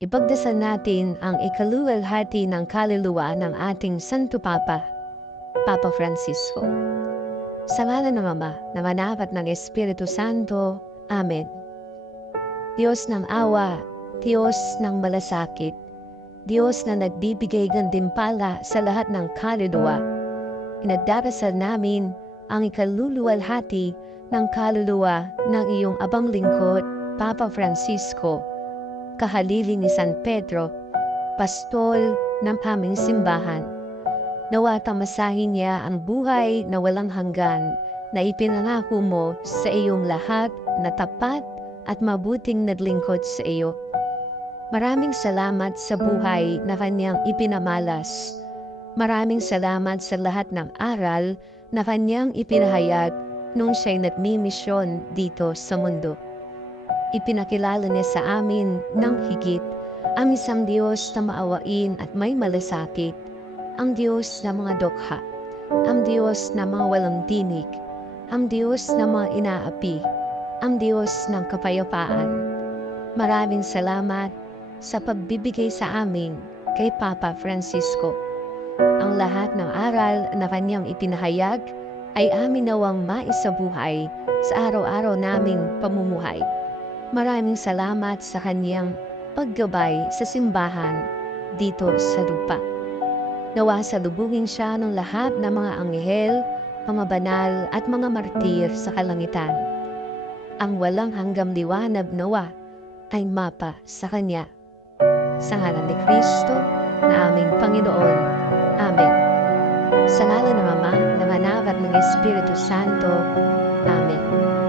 Ipagdasal natin ang ikaluwalhati ng kaluluwa ng ating Santo Papa, Papa Francisco. Sa ngalan ng Ama, ng Anak at ng Espiritu Santo. Amen. Diyos ng awa, Diyos ng malasakit, Diyos na nagbibigay gantimpala sa lahat ng kaluluwa, inagdarasal namin ang ikaluluwalhati ng kaluluwa ng iyong abang lingkod, Papa Francisco, kahalili ni San Pedro, pastol ng aming simbahan. Nawa tamasahin niya ang buhay na walang hanggan na ipinangako mo sa iyong lahat na tapat at mabuting naglingkod sa iyo. Maraming salamat sa buhay na kanyang ipinamalas. Maraming salamat sa lahat ng aral na kanyang ipinahayag nung siya'y nagmimisyon dito sa mundo. Ipinakilala niya sa amin ng higit ang isang Diyos na maawain at may malasakit, ang Diyos na mga dukha, ang Diyos na mga walang tinig, ang Diyos na mga inaapi, ang Diyos ng kapayapaan. Maraming salamat sa pagbibigay sa amin kay Papa Francisco. Ang lahat ng aral na kanyang ipinahayag ay amin nawang maisabuhay sa araw-araw naming pamumuhay. Maraming salamat sa kanyang paggabay sa simbahan dito sa lupa. Nawa salubungin siya ng lahat ng mga anghel, mga banal at mga martir sa kalangitan. Ang walang hanggang liwanag nawa ay mapa sa kanya. Sa ngalan ni Kristo na aming Panginoon. Amen. Sa ngalan ng Ama, ng Anak at ng Espiritu Santo. Amen.